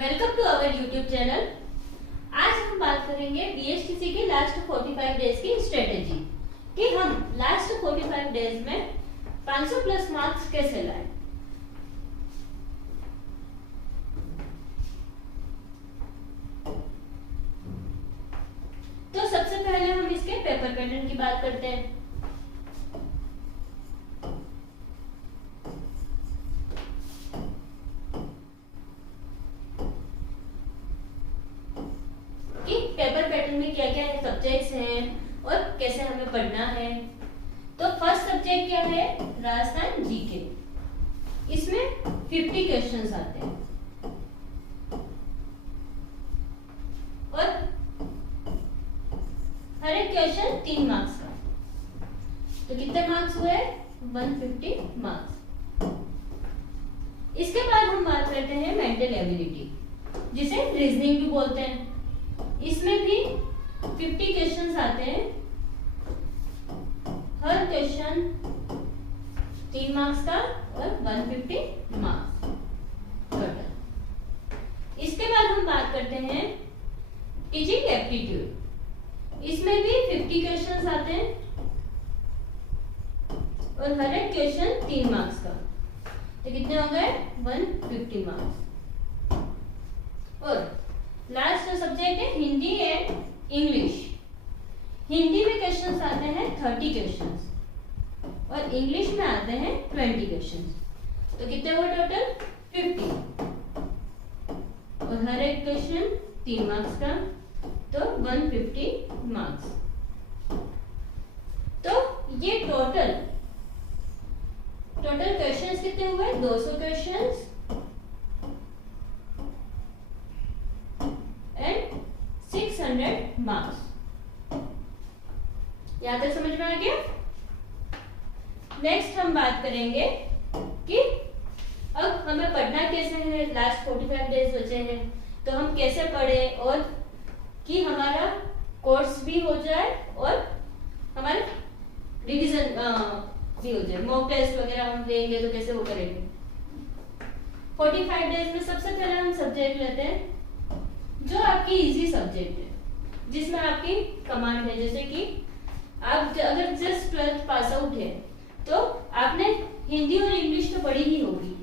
Welcome to our YouTube channel. आज हम बात करेंगे बीएसटीसी के लास्ट 45 डेज की स्ट्रेटेजी कि हम लास्ट 45 डेज में 500 प्लस मार्क्स कैसे लाएं। तो सबसे पहले हम इसके पेपर पैटर्न की बात करते हैं। पेपर पैटर्न में क्या क्या सब्जेक्ट्स हैं और कैसे हमें पढ़ना है। तो फर्स्ट सब्जेक्ट क्या है? राजस्थान जीके। इसमें 50 क्वेश्चंस आते हैं और हर एक क्वेश्चन 3 मार्क्स का। तो कितने मार्क्स हुए? 150 मार्क्स। इसके बाद हम बात करते हैं मेंटल एबिलिटी, जिसे रीजनिंग भी बोलते हैं। इसमें भी 50 क्वेश्चंस आते हैं, हर क्वेश्चन 3 मार्क्स का और 150 मार्क्स टोटल। इसके बाद हम बात करते हैं टीचिंग एप्टीट्यूड। इसमें भी 50 क्वेश्चंस आते हैं और हर एक क्वेश्चन 3 मार्क्स का। तो कितने हो गए? 150 मार्क्स। और लास्ट सब्जेक्ट है हिंदी एंड इंग्लिश। हिंदी में क्वेश्चंस आते हैं 30 क्वेश्चंस और इंग्लिश में आते हैं 20 क्वेश्चंस। तो कितने हुए टोटल? 50 और हर एक क्वेश्चन 3 मार्क्स का, तो 150 मार्क्स। तो ये टोटल क्वेश्चंस कितने हुए? 200 क्वेश्चंस एंड 600 मार्क्स। यहां तक समझ में आ गया? नेक्स्ट हम बात करेंगे कि अब हमें पढ़ना कैसे है। लास्ट 45 डेज बचे हैं तो हम कैसे पढ़े और कि हमारा कोर्स भी हो जाए और हमारा रिवीजन भी हो जाए। मॉक टेस्ट वगैरह हम देंगे तो कैसे वो करेंगे। 45 डेज में सबसे पहले हम सब्जेक्ट लेते हैं जो आपकी इजी सब्जेक्ट है, जिसमें आपकी कमांड है। जैसे कि आप अगर जस्ट 12th पास आउट है तो आपने हिंदी और इंग्लिश तो पढ़ी ही होगी।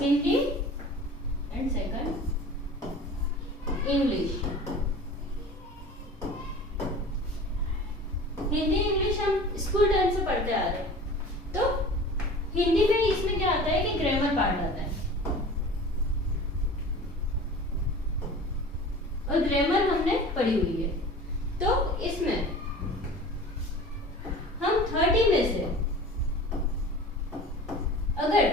Hindi and second English. Hindi English हम स्कूल टाइम से पढ़ते आ रहे हैं। तो हिंदी में इसमें क्या आता है कि ग्रामर पार्ट आता है और ग्रामर हमने पढ़ी हुई है। तो इसमें हम 30 में से अगर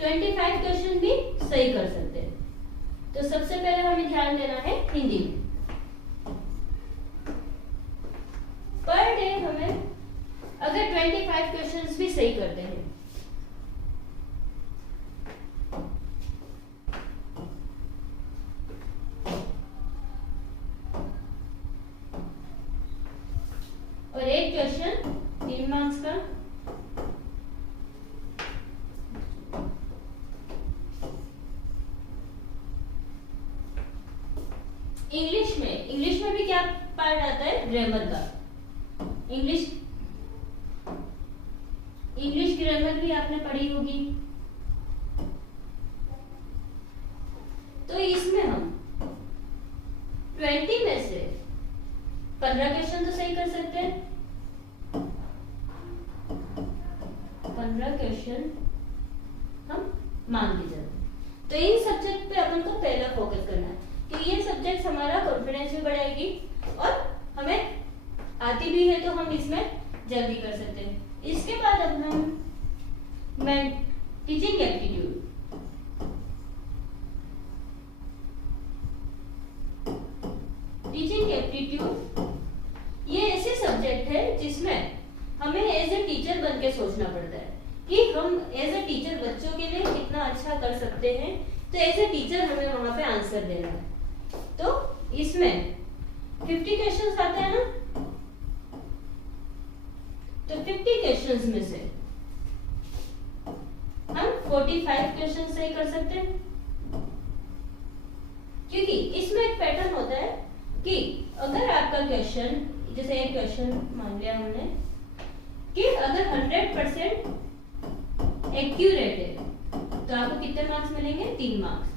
25 क्वेश्चन भी सही कर सकते हैं। तो सबसे पहले हमें ध्यान देना है हिंदी में। पर डे हमें अगर 25 क्वेश्चंस भी सही करते हैं और एक क्वेश्चन 3 मार्क्स का, इंग्लिश में भी क्या पार्ट आता है? ग्रामर का। इंग्लिश ग्रामर भी आपने पढ़ी होगी। तो इसमें हम 20 में से 15 क्वेश्चन तो सही कर सकते हैं। 15 क्वेश्चन हम मान के चलते हैं। तो इन सब्जेक्ट पे अपन को पहला फोकस करना है कि ये सब्जेक्ट हमारा कॉन्फिडेंस भी बढ़ाएगी और हमें आती भी है तो हम इसमें जल्दी कर सकते हैं। इसके बाद अब हम टीचिंग एप्टीट्यूड। टीचिंग एप्टीट्यूड ये ऐसे सब्जेक्ट है जिसमें हमें एज ए टीचर बन के सोचना पड़ता है कि हम एज ए टीचर बच्चों के लिए कितना अच्छा कर सकते हैं। तो एज ए टीचर हमें वहां पे आंसर देना है। तो इसमें 50 क्वेश्चंस आते हैं ना। तो 50 क्वेश्चंस में से 45 क्वेश्चन सही कर सकते हैं, क्योंकि इसमें एक पैटर्न होता है कि अगर आपका क्वेश्चन, जैसे एक क्वेश्चन मान लिया हमने कि अगर 100% एक्यूरेट है तो आपको कितने मार्क्स मिलेंगे? 3 मार्क्स।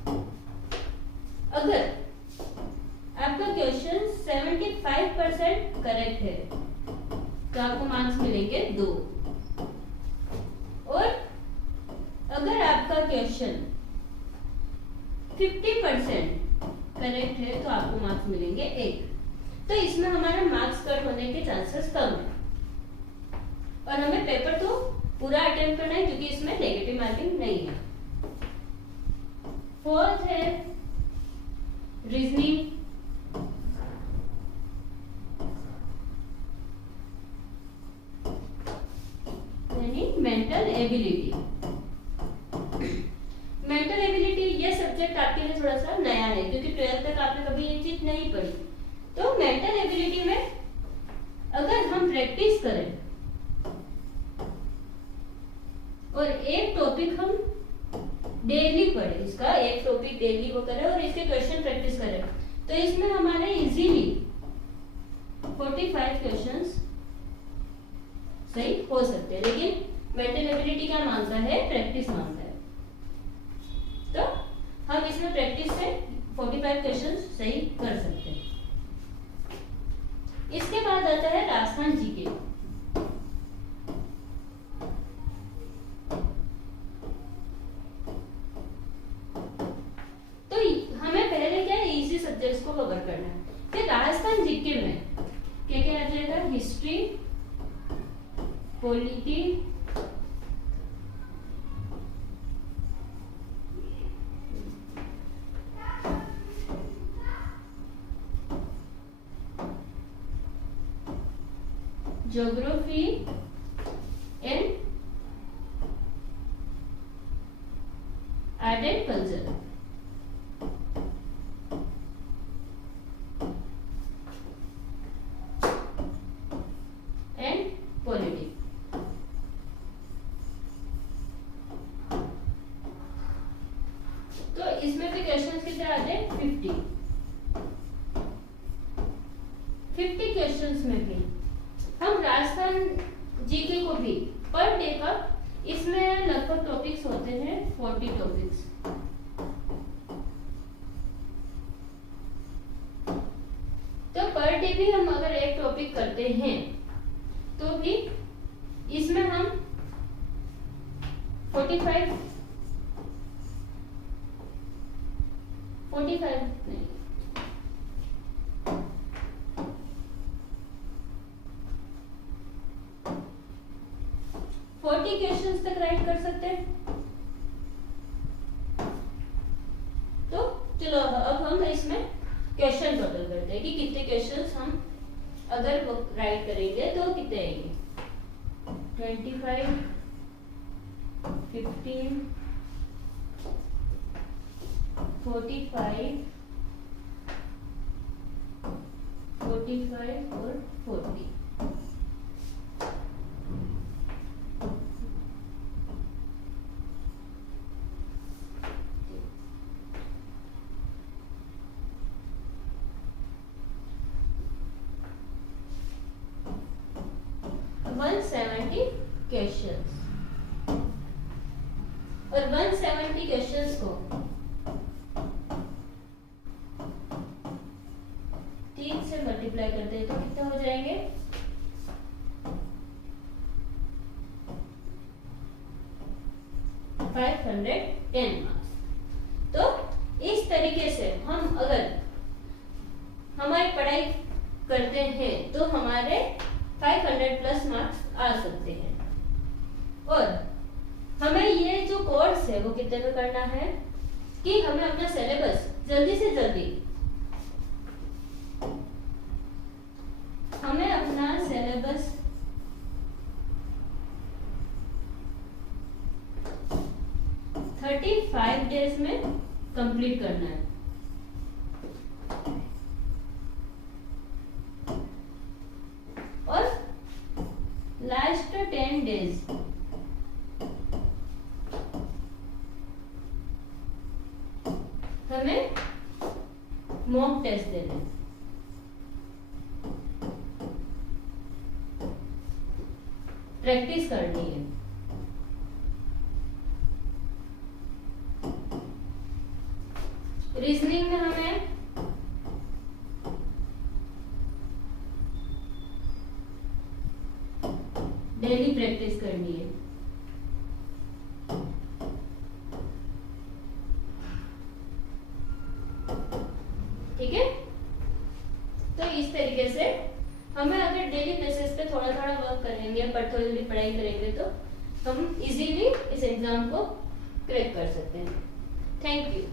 अगर आपका क्वेश्चन 75% करेक्ट है तो आपको मार्क्स मिलेंगे 2। और अगर आपका क्वेश्चन 50% करेक्ट है तो आपको मार्क्स मिलेंगे 1। तो इसमें हमारा मार्क्स कट होने के चांसेस कम है, और हमें पेपर तो पूरा अटेम्प्ट करना है क्योंकि इसमें नेगेटिव मार्किंग नहीं है। फोर्थ है रीजनिंग। यानी मेंटल एबिलिटी। मेंटल एबिलिटी ये सब्जेक्ट आपके लिए थोड़ा सा नया है क्योंकि 12th तक आपने कभी ये चीज नहीं पढ़ी। तो मेंटल एबिलिटी में अगर हम प्रैक्टिस करें और एक टॉपिक हम डेली पढ़े, इसका एक टॉपिक डेली वो करें और इसके क्वेश्चन प्रैक्टिस करें, तो इसमें हमारे इजीली 45 क्वेश्चंस सही हो सकते हैं। लेकिन मेंटल एबिलिटी क्या मांगता है? प्रैक्टिस मांगता है। तो हम इसमें प्रैक्टिस से 45 क्वेश्चंस सही कर सकते हैं। इसके बाद आता है राजस्थान जीके। तो हमें पहले क्या है, इजी सब्जेक्ट्स को कवर करना है। फिर राजस्थान जीके में क्या क्या आ जाएगा? History, polity, geography and art and culture, and politics. तो इसमें भी क्वेश्चंस कितने आते हैं? 50 क्वेश्चंस में भी हम राजस्थान जीके को भी पर डे का, इसमें लगभग टॉपिक्स होते हैं 40 टॉपिक्स। तो पर डे भी हम अगर एक टॉपिक करते हैं तो भी इसमें हम 45 नहीं, 40 क्वेश्चंस तक राइट कर सकते हैं। तो चलो अब हम इसमें क्वेश्चन टोटल करते हैं कि कितने क्वेश्चंस हम अगर राइट करेंगे तो कितने आएंगे? 25, 15, 45, 45 और 40। क्वेश्चंस, और 170 क्वेश्चंस को 3 से मल्टीप्लाई करते हैं तो कितने हो जाएंगे? 510 मार्क्स। तो इस तरीके से हम अगर हमारी पढ़ाई करते हैं तो हमारे 500 प्लस मार्क्स आ सकते हैं। और हमें ये जो कोर्स है वो कितने का करना है कि हमें अपना सिलेबस जल्दी से जल्दी, हमें अपना सिलेबस 35 डेज में कंप्लीट करना है। और लास्ट 10 डेज प्रैक्टिस करनी है। रीजनिंग में हमें डेली प्रैक्टिस करनी है। ठीक है, तो इस तरीके से हमें अगर डेली बेसिस पे थोड़ा थोड़ा वर्क करेंगे पर थोड़ी पढ़ाई करेंगे तो हम इजीली इस एग्जाम को क्रैक कर सकते हैं। Thank you.